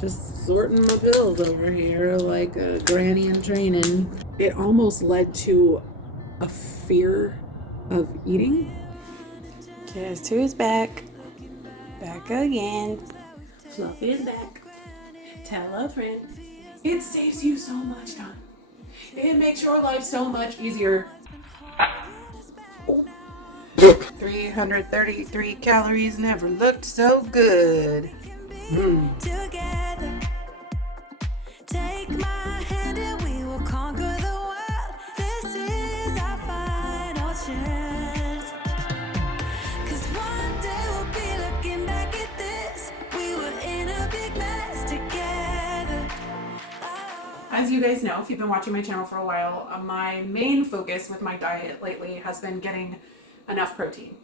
Just sorting my pills over here like a granny in training. It almost led to a fear of eating. Guess who's back? Back again. Fluffy is back. Tell a friend. It saves you so much time. It makes your life so much easier. 333 calories never looked so good. Together, take my hand and we will conquer the world. This is our final chance. 'Cause one day we'll be looking back at this. We were in a big mess together. As you guys know, if you've been watching my channel for a while, my main focus with my diet lately has been getting enough protein.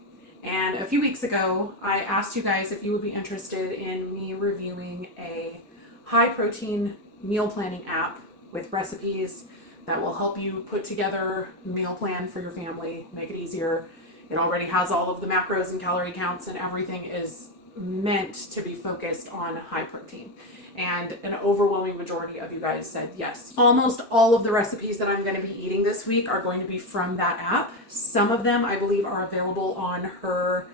And a few weeks ago, I asked you guys if you would be interested in me reviewing a high protein meal planning app with recipes that will help you put together a meal plan for your family, make it easier. It already has all of the macros and calorie counts, and everything is meant to be focused on high protein. And an overwhelming majority of you guys said yes. Almost all of the recipes that I'm going to be eating this week are going to be from that app. Some of them I believe are available on her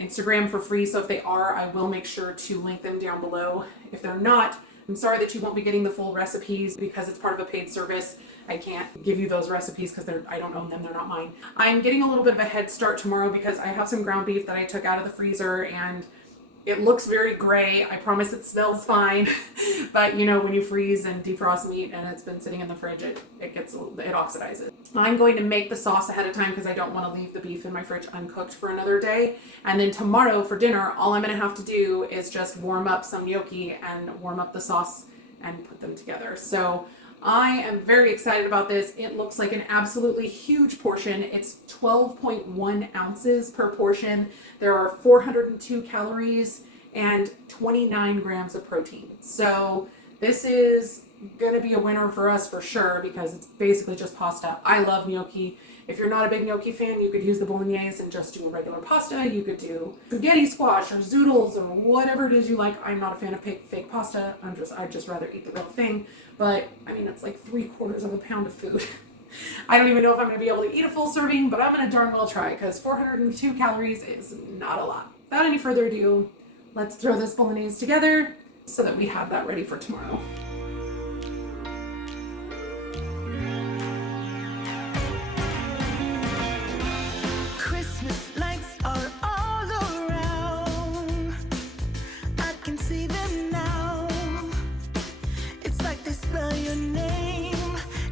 Instagram for free. So if they are, I will make sure to link them down below. If they're not, I'm sorry that you won't be getting the full recipes because it's part of a paid service. I can't give you those recipes because I don't own them. They're not mine. I'm getting a little bit of a head start tomorrow because I have some ground beef that I took out of the freezer and it looks very gray. I promise it smells fine. But you know, when you freeze and defrost meat and it's been sitting in the fridge, it oxidizes. I'm going to make the sauce ahead of time because I don't want to leave the beef in my fridge uncooked for another day. And then tomorrow for dinner, all I'm going to have to do is just warm up some gnocchi and warm up the sauce and put them together. So I am very excited about this. It looks like an absolutely huge portion. It's 12.1 ounces per portion. There are 402 calories and 29 grams of protein. So this is gonna be a winner for us for sure because it's basically just pasta. I love gnocchi. If you're not a big gnocchi fan, you could use the bolognese and just do a regular pasta. You could do spaghetti squash or zoodles or whatever it is you like. I'm not a fan of fake pasta. I'd just rather eat the real thing. But I mean, it's like 3/4 of a pound of food. I don't even know if I'm going to be able to eat a full serving, but I'm going to darn well try because 402 calories is not a lot. Without any further ado, let's throw this bolognese together so that we have that ready for tomorrow. Christmas lights are all around. I can see them now. It's like they spell your name.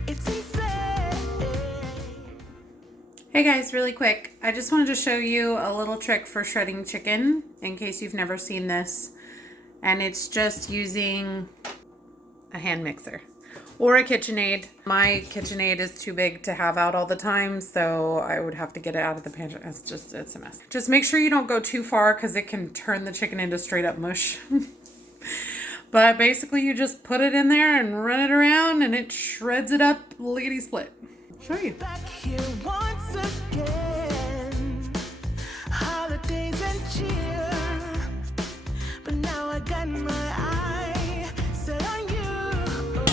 It's insane. Hey guys, really quick, I just wanted to show you a little trick for shredding chicken in case you've never seen this. And it's just using a hand mixer or a KitchenAid. My KitchenAid is too big to have out all the time, so I would have to get it out of the pantry. It's a mess. Just make sure you don't go too far because it can turn the chicken into straight up mush. But basically you just put it in there and run it around and it shreds it up lickety split. I'll show you. Back here once again. Holidays and cheer. But now I got my eye set on you.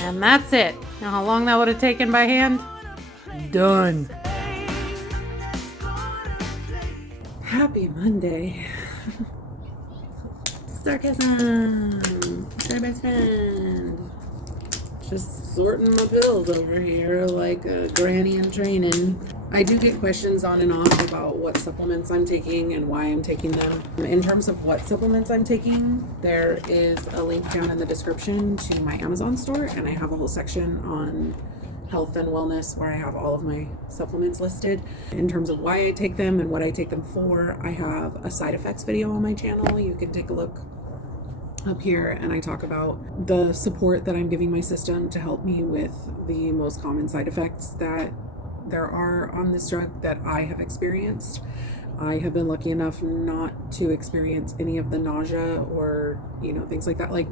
And that's it. Now how long that would have taken by hand? Done. Happy Monday. Sarcasm. My best friend. Just sorting my pills over here like a granny in training. I do get questions on and off about what supplements I'm taking and why I'm taking them. In terms of what supplements I'm taking, there is a link down in the description to my Amazon store, and I have a whole section on health and wellness where I have all of my supplements listed. In terms of why I take them and what I take them for, I have a side effects video on my channel. You can take a look up here, and I talk about the support that I'm giving my system to help me with the most common side effects that there are on this drug that I have experienced. I have been lucky enough not to experience any of the nausea or, things like that. Like,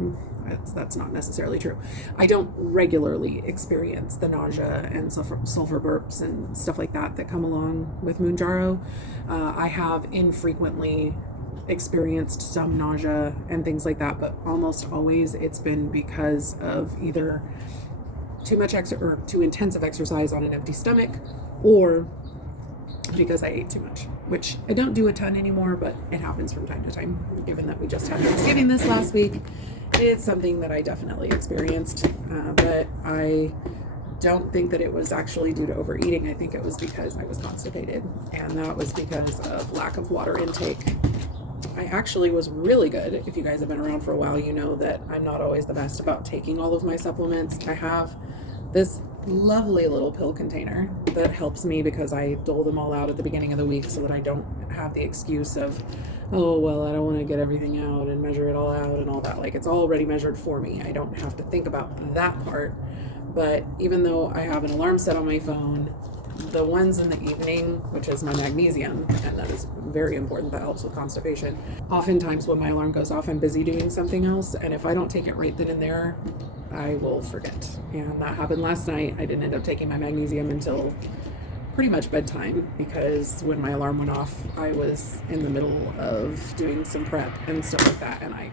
that's not necessarily true. I don't regularly experience the nausea and sulfur burps and stuff like that come along with Mounjaro. I have infrequently experienced some nausea and things like that, but almost always it's been because of either too much or too intensive exercise on an empty stomach, or because I ate too much, which I don't do a ton anymore, but it happens from time to time. Given that we just had Thanksgiving this last week, it's something that I definitely experienced, but I don't think that it was actually due to overeating. I think it was because I was constipated, and that was because of lack of water intake. I actually was really good. If you guys have been around for a while, you know that I'm not always the best about taking all of my supplements. I have this lovely little pill container that helps me because I dole them all out at the beginning of the week so that I don't have the excuse of, oh, well, I don't want to get everything out and measure it all out and all that. Like, it's already measured for me. I don't have to think about that part. But even though I have an alarm set on my phone, the ones in the evening, which is my magnesium, and that is very important, that helps with constipation. Oftentimes when my alarm goes off, I'm busy doing something else, and if I don't take it right then and there, I will forget. And that happened last night. I didn't end up taking my magnesium until pretty much bedtime, because when my alarm went off, I was in the middle of doing some prep and stuff like that, and I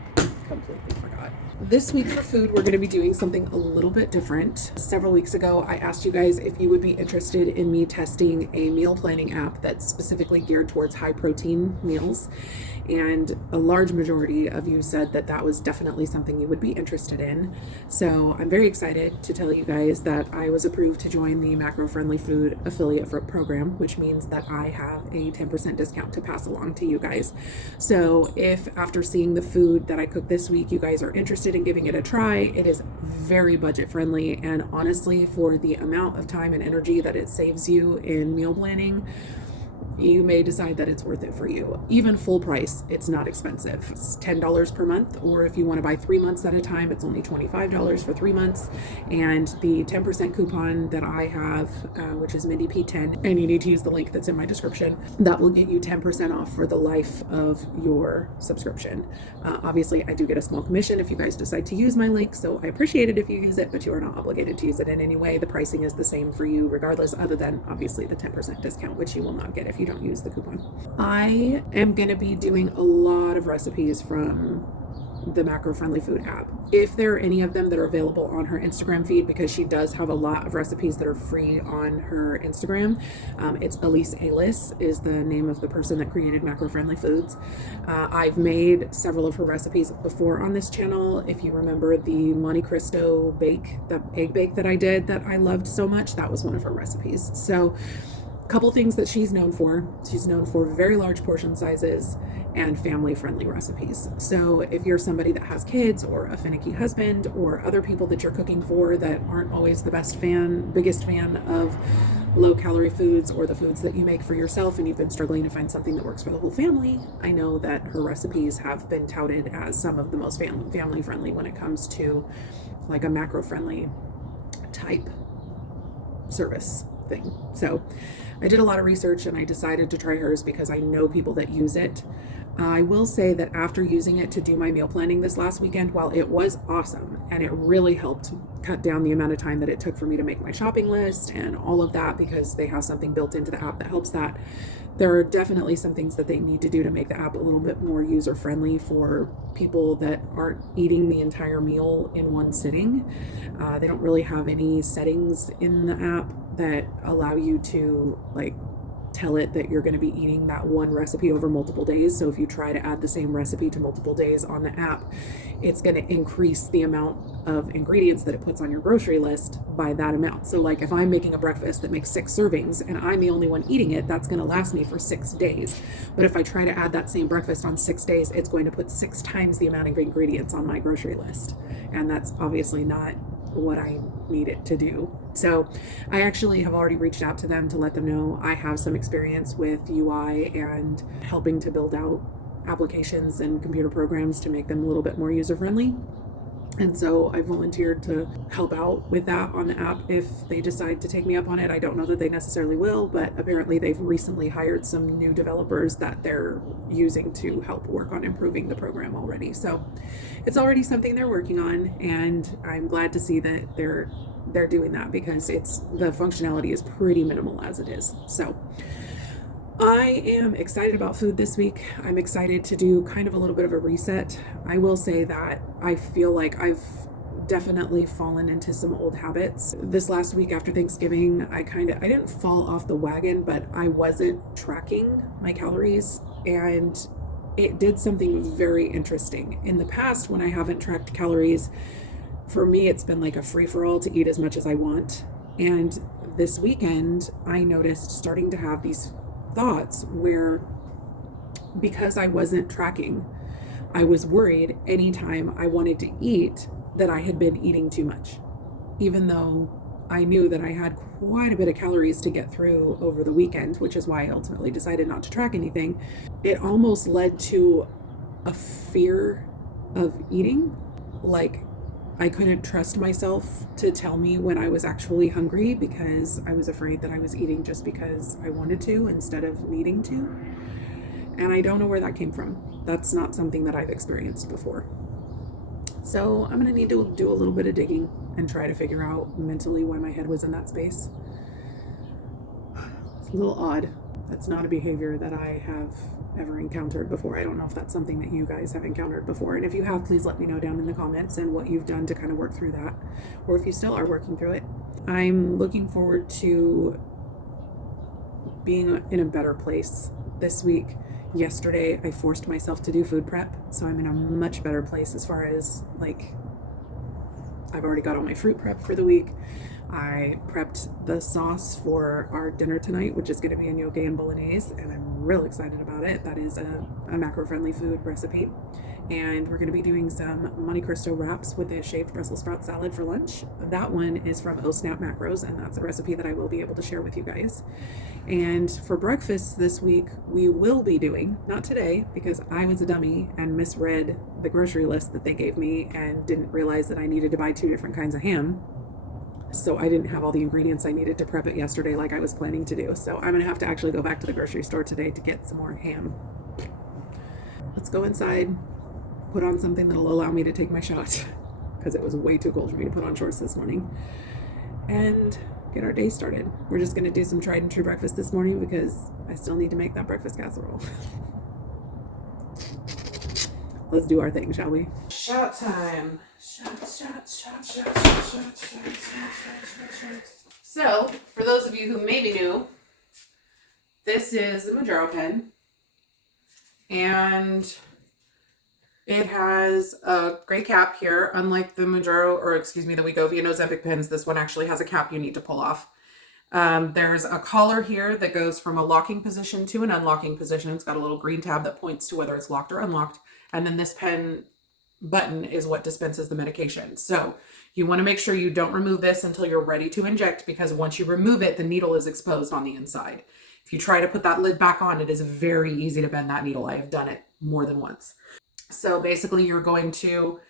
completely forgot. This week for food, we're going to be doing something a little bit different. Several weeks ago, I asked you guys if you would be interested in me testing a meal planning app that's specifically geared towards high protein meals. And a large majority of you said that that was definitely something you would be interested in. So I'm very excited to tell you guys that I was approved to join the Macro Friendly Food Affiliate Program, which means that I have a 10% discount to pass along to you guys. So if after seeing the food that I cooked this week, you guys are interested in giving it a try, it is very budget friendly. And honestly, for the amount of time and energy that it saves you in meal planning, you may decide that it's worth it for you. Even full price, it's not expensive. It's $10 per month, or if you want to buy 3 months at a time, it's only $25 for 3 months. And the 10% coupon that I have, which is MindyP10, and you need to use the link that's in my description, that will get you 10% off for the life of your subscription. Obviously, I do get a small commission if you guys decide to use my link, so I appreciate it if you use it, but you are not obligated to use it in any way. The pricing is the same for you regardless, other than obviously the 10% discount, which you will not get if you don't use the coupon. I am going to be doing a lot of recipes from the Macro Friendly Food app. If there are any of them that are available on her Instagram feed, because she does have a lot of recipes that are free on her Instagram. It's Elise Alis is the name of the person that created Macro Friendly Foods. I've made several of her recipes before on this channel. If you remember the Monte Cristo bake, the egg bake that I did that I loved so much, that was one of her recipes. So couple things that she's known for. She's known for very large portion sizes and family-friendly recipes. So if you're somebody that has kids or a finicky husband or other people that you're cooking for that aren't always the biggest fan of low-calorie foods or the foods that you make for yourself, and you've been struggling to find something that works for the whole family, I know that her recipes have been touted as some of the most family-friendly when it comes to like a macro-friendly type service thing. So I did a lot of research and I decided to try hers because I know people that use it. I will say that after using it to do my meal planning this last weekend, while it was awesome and it really helped cut down the amount of time that it took for me to make my shopping list and all of that, because they have something built into the app that helps that, there are definitely some things that they need to do to make the app a little bit more user-friendly for people that aren't eating the entire meal in one sitting. They don't really have any settings in the app that allow you to like tell it that you're going to be eating that one recipe over multiple days. So if you try to add the same recipe to multiple days on the app, it's going to increase the amount of ingredients that it puts on your grocery list by that amount. So like if I'm making a breakfast that makes 6 servings and I'm the only one eating it, that's going to last me for 6 days. But if I try to add that same breakfast on 6 days, it's going to put 6 times the amount of ingredients on my grocery list. And that's obviously not what I need it to do. So I actually have already reached out to them to let them know I have some experience with UI and helping to build out applications and computer programs to make them a little bit more user-friendly. And so I volunteered to help out with that on the app if they decide to take me up on it. I don't know that they necessarily will, but apparently they've recently hired some new developers that they're using to help work on improving the program already. So it's already something they're working on, and I'm glad to see that they're doing that because the functionality is pretty minimal as it is. So I am excited about food this week. I'm excited to do kind of a little bit of a reset. I will say that I feel like I've definitely fallen into some old habits. This last week after Thanksgiving, I didn't fall off the wagon, but I wasn't tracking my calories, and it did something very interesting. In the past, when I haven't tracked calories, for me, it's been like a free for all to eat as much as I want. And this weekend, I noticed starting to have these thoughts where, because I wasn't tracking, I was worried anytime I wanted to eat that I had been eating too much, even though I knew that I had quite a bit of calories to get through over the weekend, which is why I ultimately decided not to track anything. It almost led to a fear of eating. Like, I couldn't trust myself to tell me when I was actually hungry because I was afraid that I was eating just because I wanted to instead of needing to. And I don't know where that came from. That's not something that I've experienced before. So I'm going to need to do a little bit of digging and try to figure out mentally why my head was in that space. It's a little odd. That's not a behavior that I have ever encountered before. I don't know if that's something that you guys have encountered before. And if you have, please let me know down in the comments and what you've done to kind of work through that, or if you still are working through it. I'm looking forward to being in a better place this week. Yesterday, I forced myself to do food prep, so I'm in a much better place as far as, like, I've already got all my fruit prep for the week. I prepped the sauce for our dinner tonight, which is going to be a gnocchi and bolognese, and I'm real excited about it. That is a macro-friendly food recipe. And we're going to be doing some Monte Cristo wraps with a shaved Brussels sprout salad for lunch. That one is from Oh Snap Macros, and that's a recipe that I will be able to share with you guys. And for breakfast this week, we will be doing, not today, because I was a dummy and misread the grocery list that they gave me and didn't realize that I needed to buy 2 different kinds of ham. So I didn't have all the ingredients I needed to prep it yesterday like I was planning to do. So I'm gonna have to actually go back to the grocery store today to get some more ham. Let's go inside, put on something that'll allow me to take my shot, because it was way too cold for me to put on shorts this morning, and get our day started. We're just gonna do some tried and true breakfast this morning because I still need to make that breakfast casserole. Let's do our thing, shall we? Shot time. Shots. So, for those of you who may be new, this is the Maduro pen, and it has a gray cap here. Unlike the Maduro, or excuse me, the Wegovy and Ozempic pens, this one actually has a cap you need to pull off. There's a collar here that goes from a locking position to an unlocking position. It's got a little green tab that points to whether it's locked or unlocked. And then this pen button is what dispenses the medication. So you want to make sure you don't remove this until you're ready to inject, because once you remove it, the needle is exposed on the inside. If you try to put that lid back on, it is very easy to bend that needle. I have done it more than once. So basically you're going to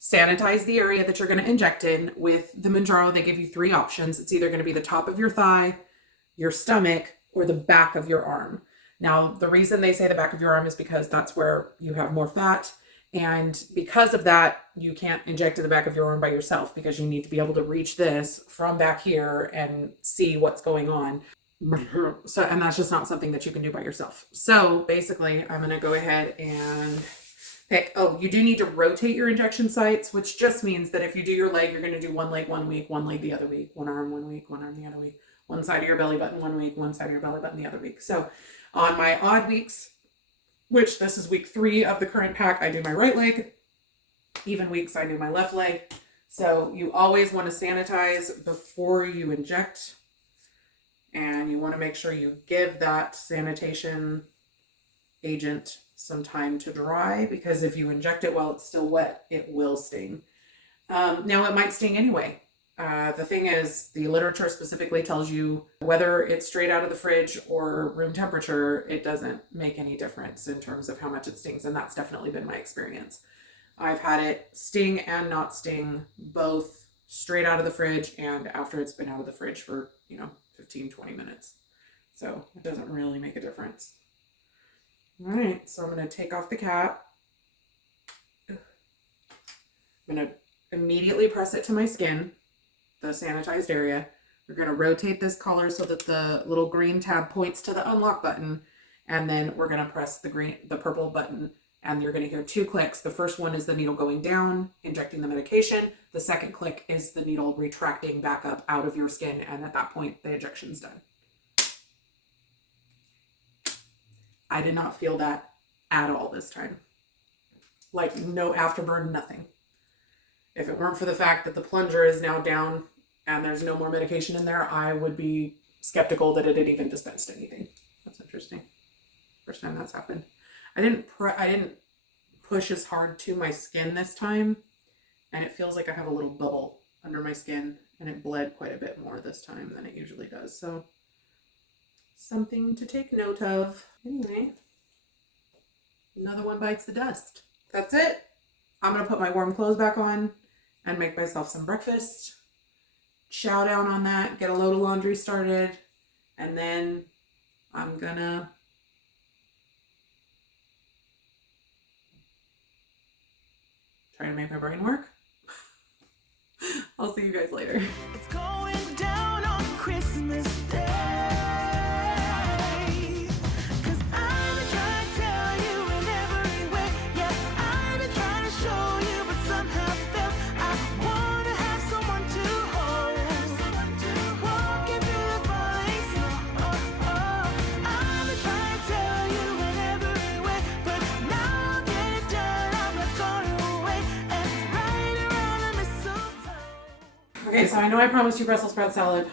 sanitize the area that you're going to inject in. With the Mounjaro, they give you 3 options. It's either going to be the top of your thigh, your stomach, or the back of your arm. Now, the reason they say the back of your arm is because that's where you have more fat. And because of that, you can't inject to the back of your arm by yourself, because you need to be able to reach this from back here and see what's going on. So, and that's just not something that you can do by yourself. So basically, I'm going to go ahead and pick, you do need to rotate your injection sites, which just means that if you do your leg, you're going to do one leg 1 week, one leg the other week, one arm 1 week, one arm the other week, one side of your belly button 1 week, one side of your belly button the other week. So on my odd weeks, which this is week 3 of the current pack, I do my right leg. Even weeks, I do my left leg. So you always want to sanitize before you inject. And you want to make sure you give that sanitation agent some time to dry, because if you inject it while it's still wet, it will sting. Now, it might sting anyway. The thing is, the literature specifically tells you whether it's straight out of the fridge or room temperature, it doesn't make any difference in terms of how much it stings. And that's definitely been my experience. I've had it sting and not sting, both straight out of the fridge and after it's been out of the fridge for, 15, 20 minutes. So it doesn't really make a difference. All right, so I'm going to take off the cap. I'm going to immediately press it to my skin, the sanitized area. You're going to rotate this collar so that the little green tab points to the unlock button. And then we're going to press the purple button, and you're going to hear 2 clicks. The first one is the needle going down, injecting the medication. The second click is the needle retracting back up out of your skin. And at that point, the injection's done. I did not feel that at all this time. Like no afterburn, nothing. If it weren't for the fact that the plunger is now down and there's no more medication in there, I would be skeptical that it had even dispensed anything. That's interesting. First time that's happened. I didn't push as hard to my skin this time, and it feels like I have a little bubble under my skin, and it bled quite a bit more this time than it usually does. So something to take note of. Anyway, another one bites the dust. That's it. I'm gonna put my warm clothes back on and make myself some breakfast. Chow down on that, get a load of laundry started, and then I'm gonna try to make my brain work. I'll see you guys later. It's going down on Christmas Day. 'Cause I've been trying to tell you in every way. Yeah, I've been trying to show you, but somehow felt I wanna have someone to hold. Walking through the falling snow. I've been trying to tell you in every way, but now I'll get it done. I'm not gonna wait and right around the mistletoe. Okay, so I know I promised you Brussels sprout salad.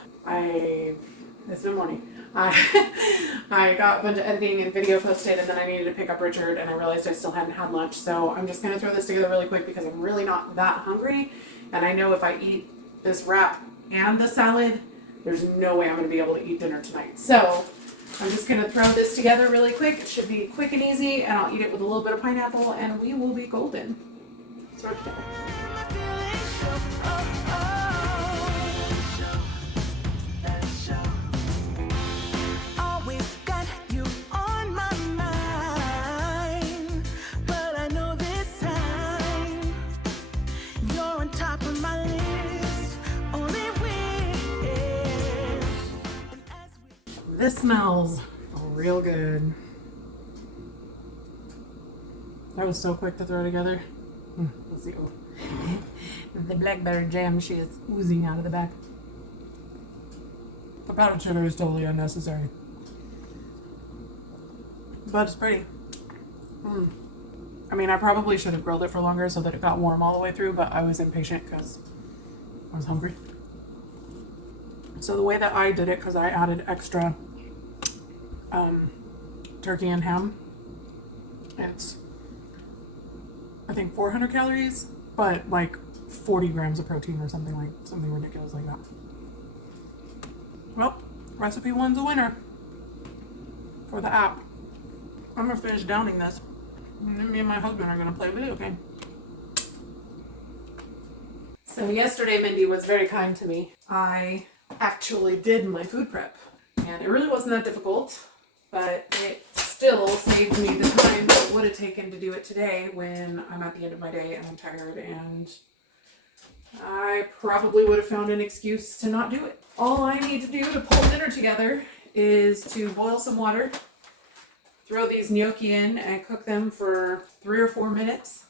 It's been morning. I got a bunch of editing and video posted, and then I needed to pick up Richard, and I realized I still hadn't had lunch. So I'm just gonna throw this together really quick because I'm really not that hungry. And I know if I eat this wrap and the salad, there's no way I'm gonna be able to eat dinner tonight. So I'm just gonna throw this together really quick. It should be quick and easy, and I'll eat it with a little bit of pineapple, and we will be golden. Throw it together. Always got you on my mind, but I know this time you're on top of my list. Only wish. This smells real good. That was so quick to throw together. Let's see. Oh. The blackberry jam she is oozing out of the back. The powdered sugar is totally unnecessary. But it's pretty. I mean, I probably should have grilled it for longer so that it got warm all the way through, but I was impatient because I was hungry. So the way that I did it, because I added extra turkey and ham, it's, I think, 400 calories, but like 40 grams of protein or something ridiculous like that. Well, recipe one's a winner for the app. I'm gonna finish downing this, and then me and my husband are gonna play a video game. So yesterday Mindy was very kind to me. I actually did my food prep, and it really wasn't that difficult, but it still saved me the time that it would have taken to do it today when I'm at the end of my day and I'm tired, and I probably would have found an excuse to not do it. All I need to do to pull dinner together is to boil some water, throw these gnocchi in and cook them for 3 or 4 minutes,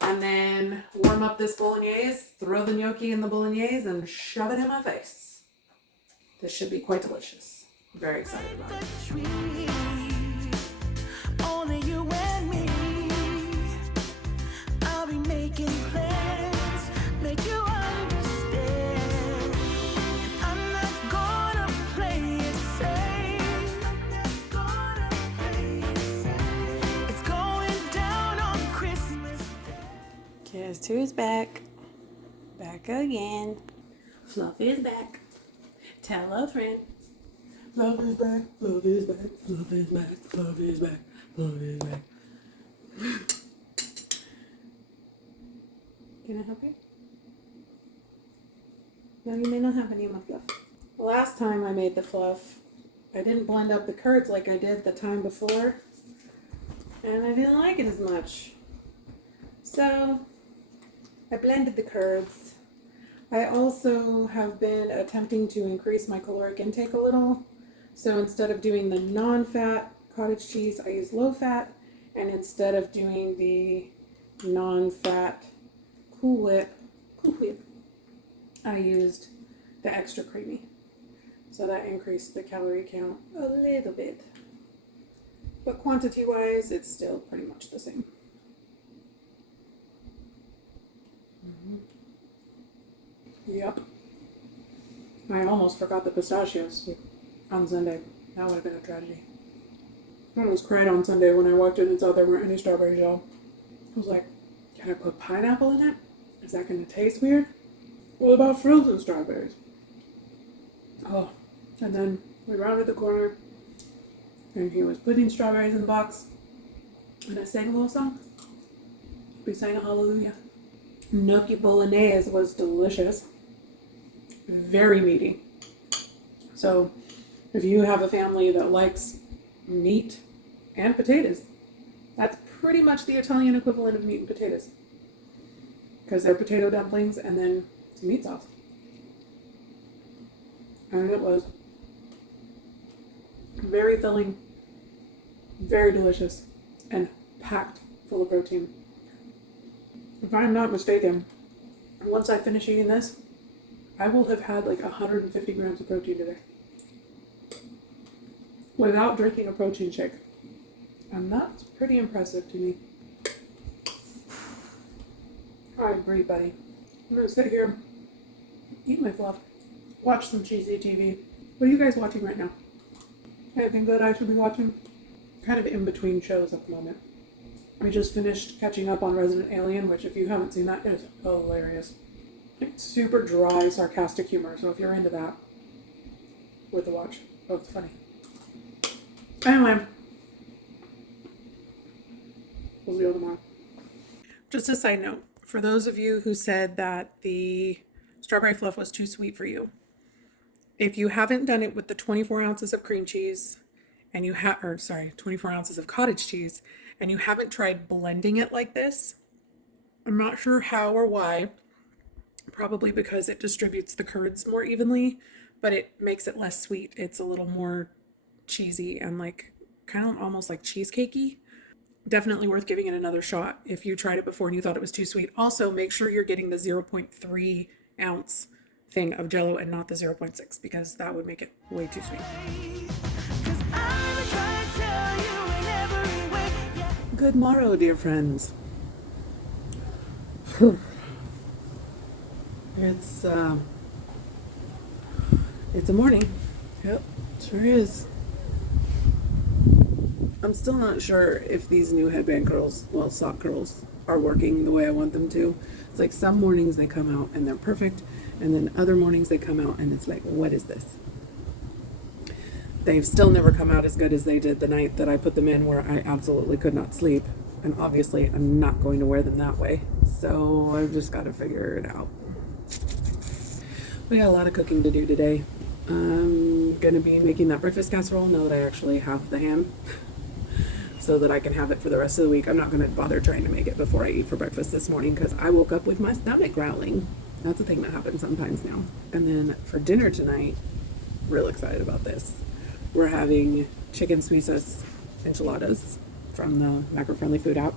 and then warm up this bolognese, throw the gnocchi in the bolognese, and shove it in my face. This should be quite delicious. I'm very excited about it. Only you and me. I'll be making plans, make you understand. I'm not gonna play it safe. It's going down on Christmas Day. Guess who's back? Back again. Fluff is back. Tell a friend. Fluff is back. Fluff is back. Fluff is back. Fluff is back. Fluff is back. Can I help you? No, you may not have any of my fluff. Last time I made the fluff, I didn't blend up the curds like I did the time before, and I didn't like it as much. So I blended the curds, I also have been attempting to increase my caloric intake a little. So instead of doing the non-fat cottage cheese, I use low fat. And instead of doing the non-fat Cool Whip, I used the extra creamy. So that increased the calorie count a little bit. But quantity-wise, it's still pretty much the same. Yep. I almost forgot the pistachios on Sunday. That would have been a tragedy. I almost cried on Sunday when I walked in and saw there weren't any strawberries, y'all. I was like, can I put pineapple in it? Is that going to taste weird? What about frozen strawberries? Oh, and then we rounded the corner and he was putting strawberries in the box. And I sang a little song. We sang a hallelujah. Gnocchi bolognese was delicious. Very meaty. So if you have a family that likes meat and potatoes, that's pretty much the Italian equivalent of meat and potatoes. Because they're potato dumplings and then some meat sauce. And it was very filling, very delicious, and packed full of protein. If I'm not mistaken, once I finish eating this, I will have had like 150 grams of protein today. Without drinking a protein shake. And that's pretty impressive to me. I agree, buddy. I'm gonna sit here, eat my fluff, watch some cheesy TV. What are you guys watching right now? Anything good I should be watching? Kind of in between shows at the moment. I just finished catching up on Resident Alien, which if you haven't seen that, it is hilarious. It's super dry, sarcastic humor, so if you're into that, worth a watch. Oh, it's funny. Anyway, we'll see you tomorrow. Just a side note, for those of you who said that the strawberry fluff was too sweet for you, if you haven't done it with the 24 ounces of cream cheese, and 24 ounces of cottage cheese, and you haven't tried blending it like this, I'm not sure how or why. Probably because it distributes the curds more evenly, but it makes it less sweet. It's a little more cheesy and like kind of almost like cheesecakey. Definitely worth giving it another shot if you tried it before and you thought it was too sweet. Also, make sure you're getting the 0.3 ounce thing of Jello and not the 0.6 because that would make it way too sweet. Good morrow, dear friends. It's a morning. Yep, sure is. I'm still not sure if these new headband curls, well, sock curls, are working the way I want them to. It's like some mornings they come out and they're perfect, and then other mornings they come out and it's like, what is this? They've still never come out as good as they did the night that I put them in, where I absolutely could not sleep. And obviously I'm not going to wear them that way. So I've just got to figure it out. We got a lot of cooking to do today. I'm going to be making that breakfast casserole now that I actually have the ham so that I can have it for the rest of the week. I'm not going to bother trying to make it before I eat for breakfast this morning because I woke up with my stomach growling. That's a thing that happens sometimes now. And then for dinner tonight, real excited about this. We're having chicken sweet sauce enchiladas from the macro-friendly food app.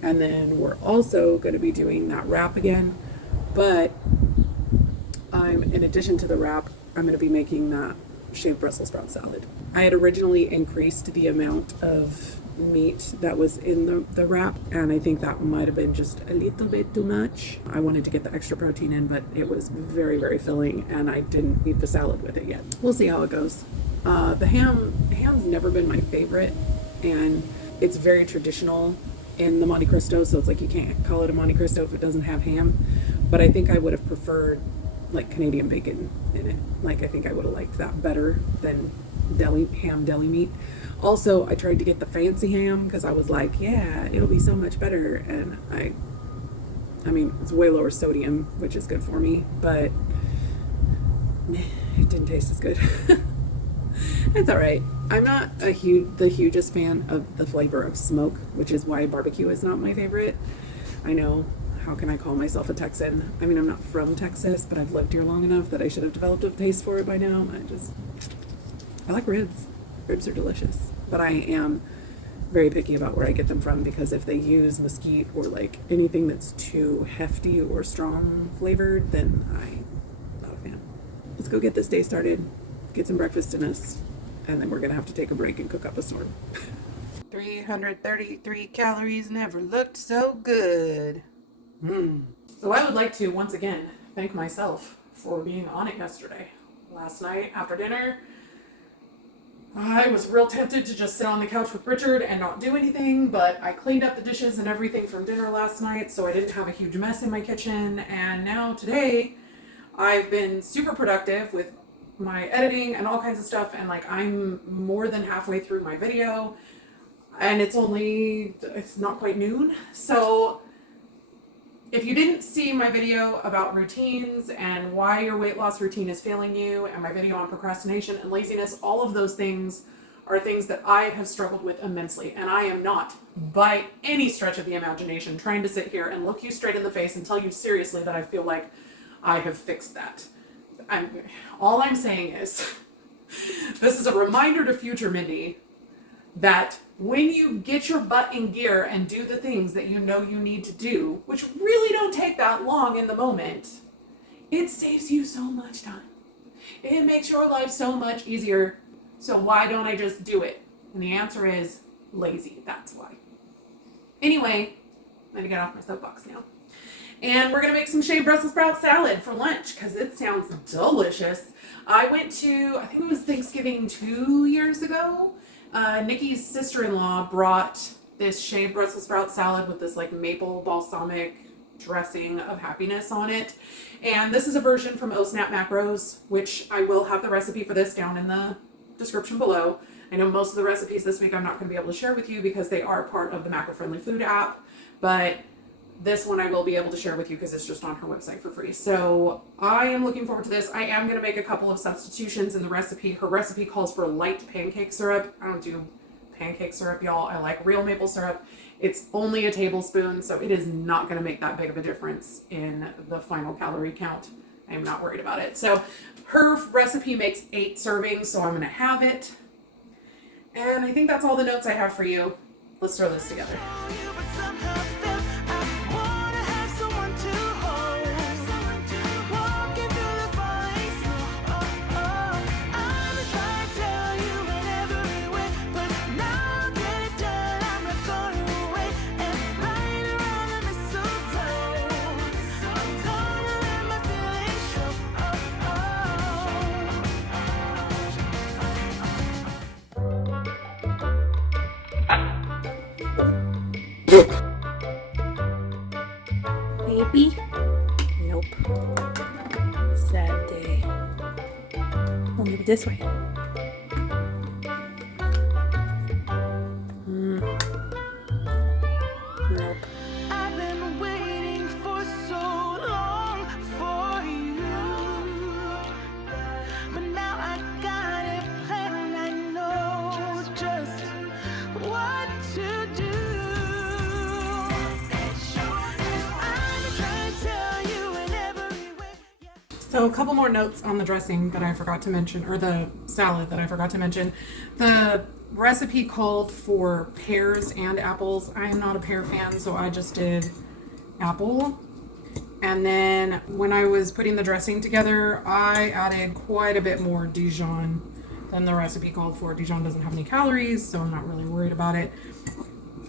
And then we're also going to be doing that wrap again, but in addition to the wrap, I'm going to be making that shaved Brussels sprout salad. I had originally increased the amount of meat that was in the wrap, and I think that might have been just a little bit too much. I wanted to get the extra protein in, but it was very, very filling, and I didn't eat the salad with it yet. We'll see how it goes. The ham's never been my favorite, and it's very traditional in the Monte Cristo, so it's like you can't call it a Monte Cristo if it doesn't have ham. But I think I would have preferred like Canadian bacon in it. Like I think I would have liked that better than deli meat. Also, I tried to get the fancy ham because I was like, yeah, it'll be so much better. And I mean, it's way lower sodium, which is good for me, but it didn't taste as good. It's all right. I'm not the hugest fan of the flavor of smoke, which is why barbecue is not my favorite. I know how can I call myself a Texan? I mean, I'm not from Texas, but I've lived here long enough that I should have developed a taste for it by now. I like ribs. Ribs are delicious. But I am very picky about where I get them from, because if they use mesquite or like anything that's too hefty or strong flavored, then I'm not a fan. Let's go get this day started, get some breakfast in us, and then we're gonna have to take a break and cook up a storm. 333 calories never looked so good. So I would like to once again thank myself for being on it yesterday. Last night after dinner, I was real tempted to just sit on the couch with Richard and not do anything, but I cleaned up the dishes and everything from dinner last night, so I didn't have a huge mess in my kitchen. And now today, I've been super productive with my editing and all kinds of stuff, and like I'm more than halfway through my video, and it's not quite noon. So if you didn't see my video about routines and why your weight loss routine is failing you, and my video on procrastination and laziness, all of those things are things that I have struggled with immensely. And I am not, by any stretch of the imagination, trying to sit here and look you straight in the face and tell you seriously that I feel like I have fixed that. All I'm saying is, this is a reminder to future Mindy that when you get your butt in gear and do the things that you know you need to do, which really don't take that long in the moment, it saves you so much time. It makes your life so much easier. So why don't I just do it? And the answer is lazy. That's why. Anyway, I'm gonna get off my soapbox now. And we're gonna make some shaved Brussels sprout salad for lunch because it sounds delicious. I went to, I think it was Thanksgiving 2 years ago. Nikki's sister-in-law brought this shaved Brussels sprout salad with this like maple balsamic dressing of happiness on it. And this is a version from Oh Snap Macros, which I will have the recipe for this down in the description below. I know most of the recipes this week I'm not going to be able to share with you because they are part of the Macro Friendly Food app, but this one I will be able to share with you because it's just on her website for free. So I am looking forward to this. I am going to make a couple of substitutions in the recipe. Her recipe calls for light pancake syrup. I don't do pancake syrup, y'all. I like real maple syrup. It's only a tablespoon, so it is not going to make that big of a difference in the final calorie count. I am not worried about it. So her recipe makes 8 servings, so I'm going to have it. And I think that's all the notes I have for you. Let's throw this together. Maybe? Nope. Sad day. Well, maybe this way. Nope. I've been waiting for so long for you, but now I got a plan. I know just what to do. So a couple more notes on the dressing that I forgot to mention, or the salad that I forgot to mention. The recipe called for pears and apples. I am not a pear fan, so I just did apple. And then when I was putting the dressing together, I added quite a bit more Dijon than the recipe called for. Dijon doesn't have any calories, so I'm not really worried about it.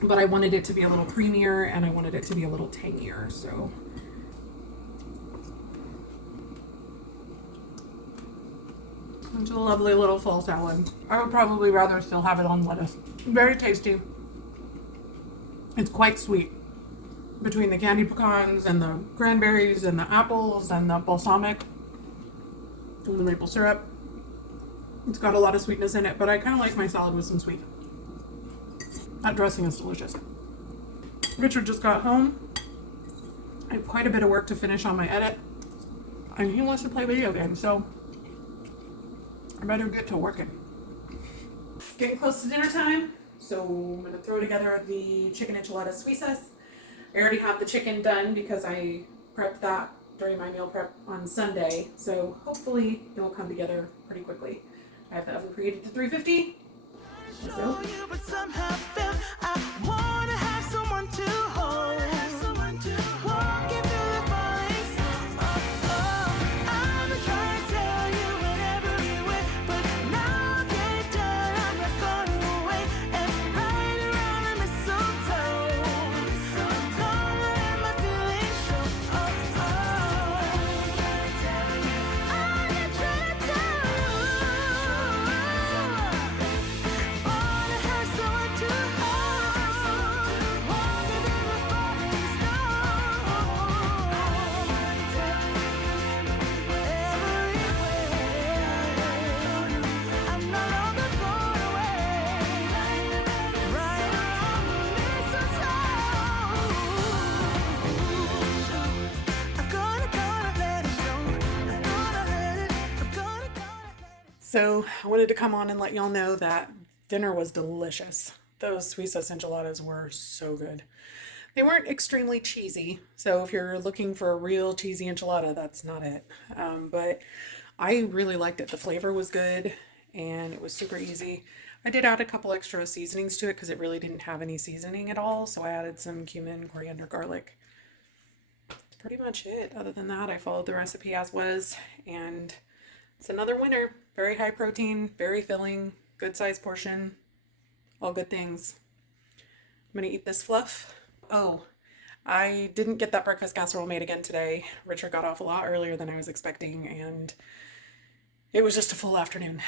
But I wanted it to be a little creamier and I wanted it to be a little tangier, so. It's a lovely little fall salad. I would probably rather still have it on lettuce. Very tasty. It's quite sweet. Between the candied pecans and the cranberries and the apples and the balsamic and the maple syrup. It's got a lot of sweetness in it, but I kind of like my salad with some sweet. That dressing is delicious. Richard just got home. I have quite a bit of work to finish on my edit. And he wants to play video games, so I better get to working. Getting close to dinner time, so I'm gonna throw together the chicken enchilada suizas. I already have the chicken done because I prepped that during my meal prep on Sunday. So hopefully it will come together pretty quickly. I have the oven preheated to 350. Let's go. But somehow felt I wanna have someone to hold. Walking through the falling snow. I've been trying to tell you in every way, but now I get done. I'm not going away. And right around the mistletoe, I'm gonna let my feelings show. I'm trying to tell you. Wanna have someone to hold, walking through the falling snow. I'm no longer going away. Right around the mistletoe. I'm gonna let it show. I'm gonna let it. So I wanted to come on and let y'all know that dinner was delicious. Those sweet sauce enchiladas were so good. They weren't extremely cheesy, so if you're looking for a real cheesy enchilada, that's not it. But I really liked it. The flavor was good, and it was super easy. I did add a couple extra seasonings to it because it really didn't have any seasoning at all, so I added some cumin, coriander, garlic. That's pretty much it. Other than that, I followed the recipe as was, and it's another winner. Very high protein, very filling, good size portion, all good things. I'm gonna eat this fluff. Oh, I didn't get that breakfast casserole made again today. Richard got off a lot earlier than I was expecting, and it was just a full afternoon.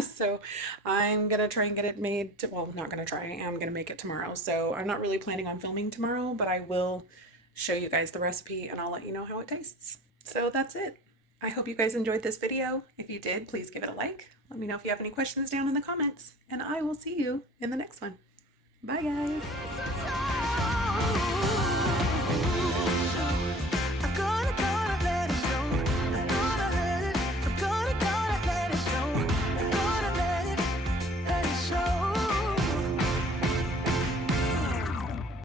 So I'm gonna try and get it made. Well, not gonna try. I am gonna make it tomorrow. So I'm not really planning on filming tomorrow, but I will show you guys the recipe and I'll let you know how it tastes. So that's it. I hope you guys enjoyed this video. If you did, please give it a like. Let me know if you have any questions down in the comments, and I will see you in the next one. Bye, guys.